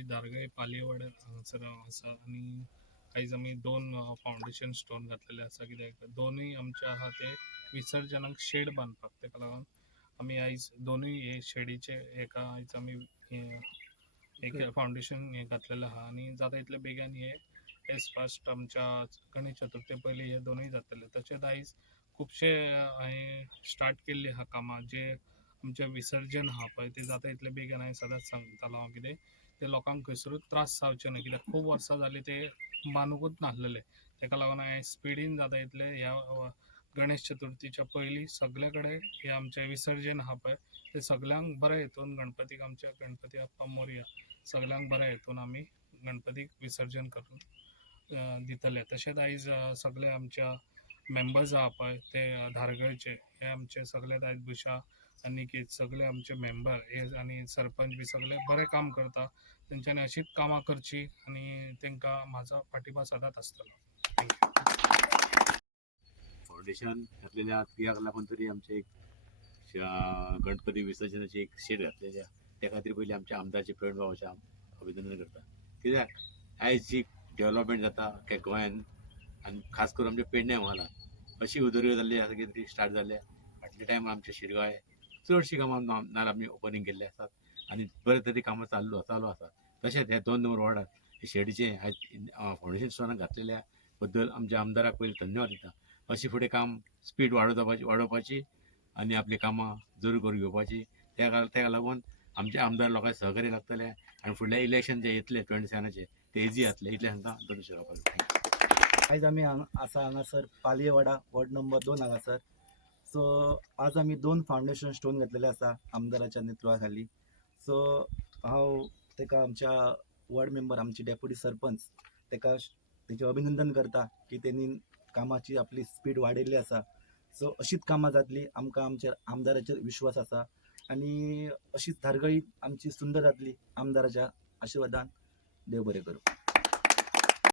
आयज धारगळे पालयेवाड्यार हांगासर आसा आनी आयज आमी दोन फावंडेशन स्टोन घातलेले आसा कित्याक दोनूय आमचे आहा ते विसर्जनाक शेड बांदपाक तेका लागून आमी आयज दोनूय हे शेडीचे एका आयज आमी एक फावंडेशन हे घातलेलें आहा आनी जाता तितले बेगीन हे एज फास्ट आमच्या गणेश चतुर्थी पयलीं हे दोनूय जातले। तशेंच आयज खुबशे हांवें स्टार्ट केल्ली आहा कामां जे आमचे विसर्जन आहा पळय ते जाता तितले बेगीन हांवें सदांच सांगतालो हांव कितें ते लोकांक खंयसरूच त्रास जावचे न्हय कित्याक खूब वर्सां जालीं ते बांदूंकूच नासलेले तेका लागून हांवें स्पिडीन जाता तितले ह्या गणेश चतुर्थीच्या पयलीं सगळे कडेन हे आमचे विसर्जन आहा पळय ते सगळ्यांक बऱ्या हेतून गणपतीक आमच्या गणपती बाप्पा मोरया सगळ्यांक बऱ्या हेतून आमी गणपतीक विसर्जन करून दितले। तशेंच आयज सगळे आमच्या मेंबर्स आहा पळय ते धारगळचे हे आमचे सगळे आयज बुशा अनिकेत सगळे आमचे मेंबर हे आनी सरपंच बी सगळे बरें काम करता तेंच्यांनी अशीच कामां करची आनी तेंकां म्हाजो पाठिंबा सदांच आसतलो। फाउंडेशन घातलेल्या कित्याक लागून तरी आमचे एक गणपती विसर्जनाची एक शेड घातलेल्या त्या खातीर पयलीं आमच्या आमदारचे प्रवीण भावाचे अभिनंदन करता कित्याक आयज जी डेव्हलपमेंट जाता अख्ख्या गोंयान आनी खास करून आमच्या पेडण्या वाला अशी उदरगत जाल्ली आसा की स्टार्ट जाल्ल्या फाटल्या टायमार आमच्या शिरगाळे चडशीं कामां नाल आमी ओपनिंग केल्ले आसात आनी बरे तरेन कामां चालू आसा। तशेंच हे 2 नंबर वॉर्डात शेडीचे आयज फाउंडेशन स्टोनाक घातलेल्या बद्दल आमच्या आमदाराक पयलीं धन्यवाद दिता। अशी फुडें काम स्पीड वाडोवपाची आनी आपली कामां जरूर करून घेवपाची तेका लागून आमचे आमदार लोकांचे सहकार्य लागतले आनी फुडले इलेक्शन जे येतले 27 ते इजी जातले इतले सांगता दोन शब्द। आयज आमी आसा हांगासर पालयेवाडा वॉर्ड नंबर 2 हांगासर सो आज आमी 2 फाउंडेशन स्टोन घातलेले आसा आमदाराच्या नेतृत्वा खाली। सो हांव तेका आमच्या वॉर्ड मेंबर आमचे डेप्युटी सरपंच तेका तेचे अभिनंदन करता की तेणी कामाची आपली स्पीड वाडयल्ली आसा। सो अशीच कामां जातली आमकां आमच्या आमदाराचेर विश्वास आसा आनी अशीच धारगळी आमची सुंदर जातली आमदाराच्या आशिर्वादान। देव बरें करूं।